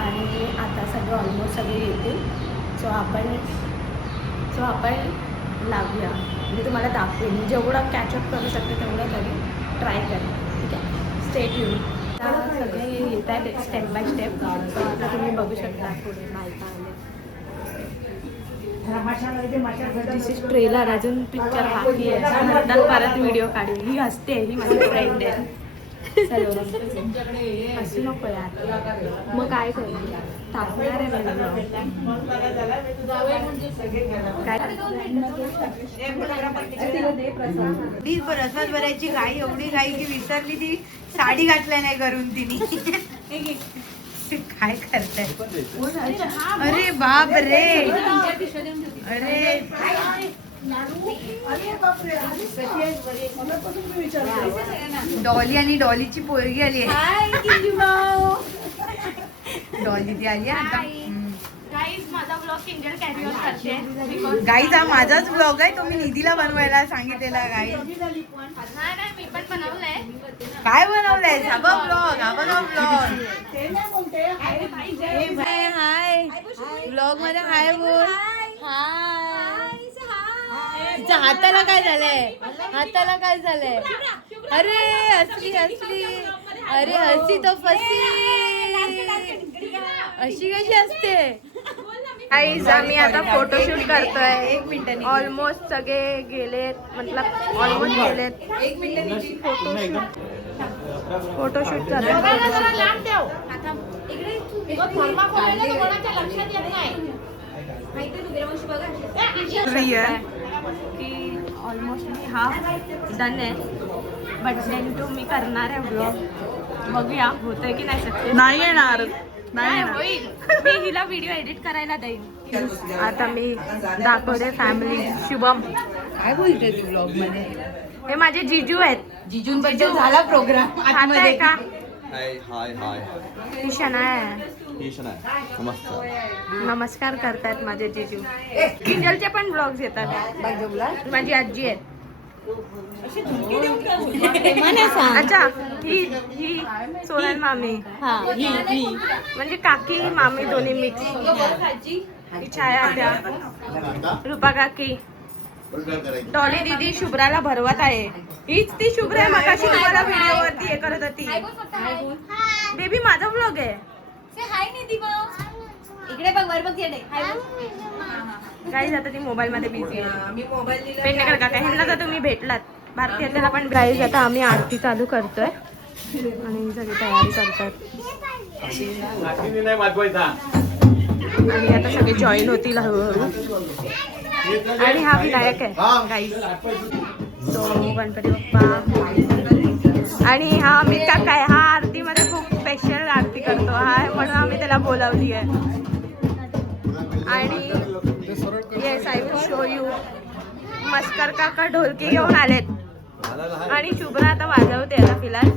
आणि आता सगळे ऑलमोस्ट सगळे येतील. सो आपण लावूया. मी तुम्हाला दाखवेन, मी जेवढं कॅचअप करू शकते तेवढं तरी ट्राय करेन. ठीक आहे, स्टेट येऊन आता सगळे येत आहेत स्टेप बाय स्टेप. आता तुम्ही बघू शकता पुढे बायका आले. दिस इज ट्रेलर. अजून पिक्चर बाकी आहे. नंतर परत व्हिडिओ काढेल. ही हसते, ही माझी फ्रेंड आहे. हसू नको यार. मग काय करू, टाकणार आहे ती प्रसाद भरायची घाई, एवढी घाई की विसरली ती साडी घातल्या नाही करून तिने. काय करताय? अरे बाप रे. अरे डॉली आणि डॉलीची पोरगी आली आहे. डॉली ती आली आहे आता. माझा ब्लॉग किंजल कॅरी ऑन करते. गाईज हा माझाच ब्लॉग आहे. तो मी निधीला बनवायला सांगितलेला. गाई मी पण बनवलंय. काय बनवलंय? साबा ब्लॉग. हा बघा ब्लॉग. हाय ब्लॉग मध्ये हाय बोल. हाय. तिच्या हाताला काय झालंय? हाताला काय झालंय? अरे असली असली. अरे हसी तो फसी. अशी कशी असते? गाईज आम्ही आता फोटोशूट करतोय. 1 मिनिट. ऑलमोस्ट सगळे गेलेत, मतलब ऑलमोस्ट गेलेत. 1 मिनिट. फोटोशूट चालू की ऑलमोस्ट मी हाफ डन आहे. बट देन टू मी करणार आहे ब्लॉग. बघूया होतंय की नाही सक्सेस. नाही येणार. नाही होईल. मी हिला व्हिडिओ एडिट करायला देईन. आता मी दाखवते फॅमिली. शुभम काय बोलते तू ब्लॉग मध्ये? हे माझे जिजू आहेत. जिजूंबद्दल झाला प्रोग्राम खाताय का? हाय हाय हाय. ही शनाया नमस्कार करतायत माझे जिजू. किंजलचे पण ब्लॉग्स येतात. माझी आजी आहे. अच्छा, ही सोनल मामी. म्हणजे काकी मामी दोन्ही मिक्स. ही छाया त्या रूपा काकी. डॉली दीदी शुभ्राला भरवत आहे. हीच ती शुभ्रा आहे. मगाशी तुम्हाला व्हिडिओ वरती हे करत होती. बेबी माझा ब्लॉग आहे. इकडे बघ, वर बघ. गाईज आता ती मोबाईल मध्ये बिझी आहे. मी मोबाईल पेंडेकर काका ह्यांना तर तुम्ही भेटलात. भारतीय त्याला पण. गाईज आता आम्ही आरती चालू करतोय आणि सगळी तयारी करतात. आणि आता सगळे जॉईन होतील हळूहळू. आणि हा विनायक आहे गाईज. तो गणपती बाप्पा. आणि हा अमित काका आहे. हा आरतीमध्ये खूप स्पेशल आरती करतो. हा म्हणून आम्ही त्याला बोलावली आहे. आणि yes I will show you. मस्कर काका ढोलकी घेऊन आलेत. आणि शुभ्रा आता वाजवते. आता फिलहाल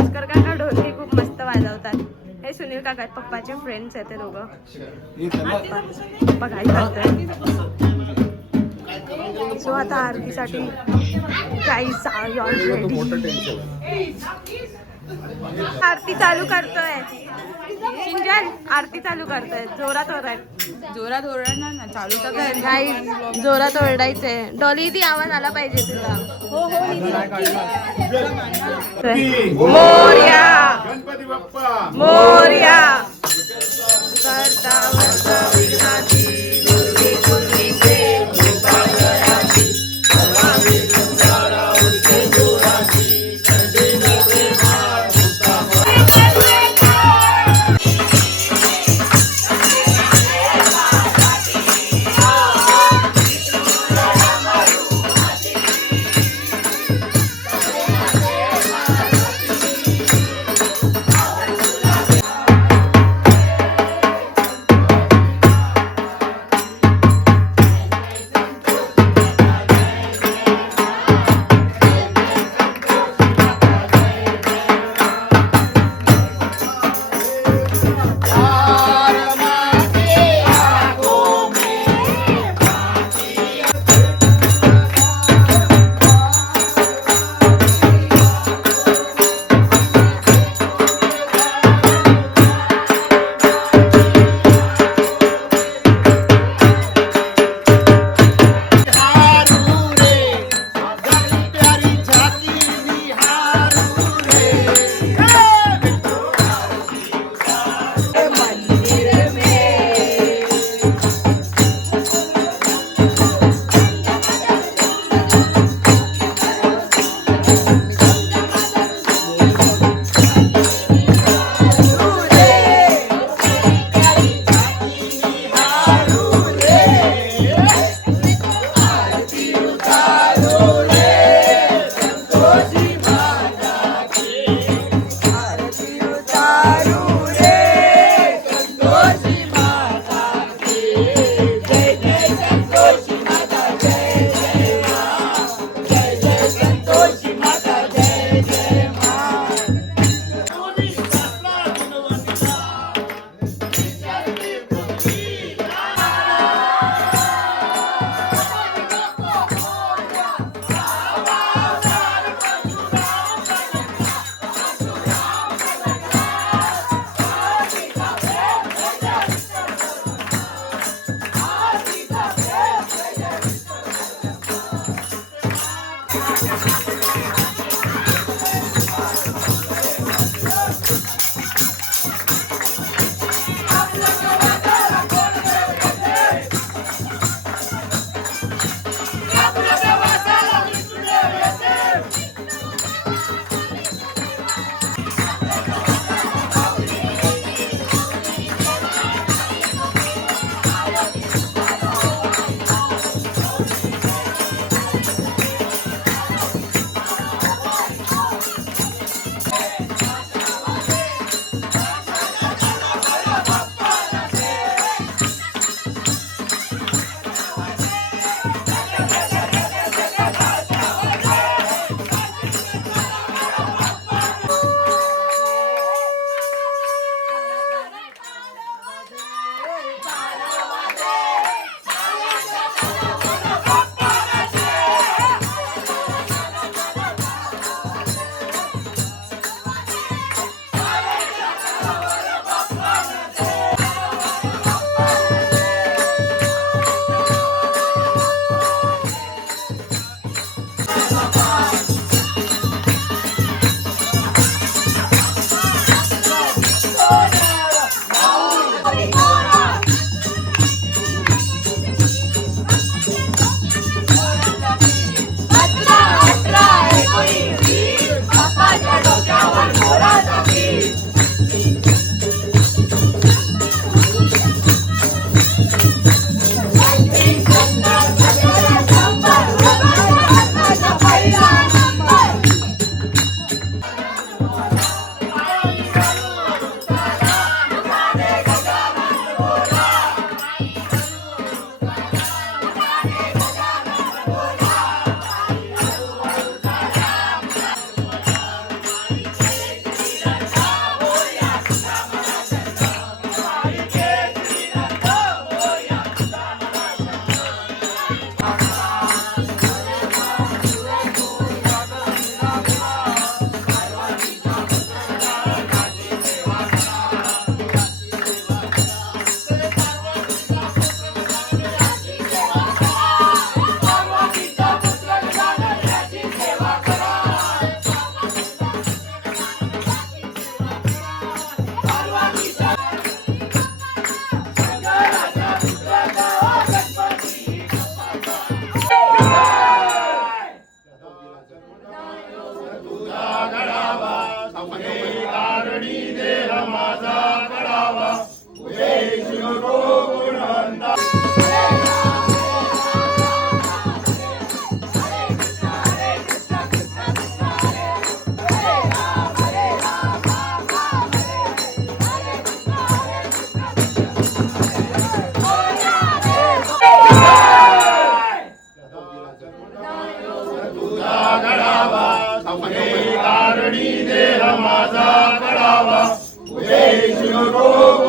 मस्कर काका ढोलकी खूप मस्त वाजवतात. हे सुनील काका आहेत, पप्पाचे फ्रेंड्स आहेत ते दोघं. पप्पा काय करतोय. सो आता आरतीसाठी गाईज आरती चालू करतोय. किंजल आरती चालू करतोय. जोरात ओरडणार ना. चालू तर कर. गाईज जोरात ओरडायचंय. डॉली ती आवाज आला पाहिजे तुला. मोरया गणपती बाप्पा मोरया. करता वरता विघ्नाची गुरुवी गुरुवीचे कृपा कराची. माझा पडावा उदय नको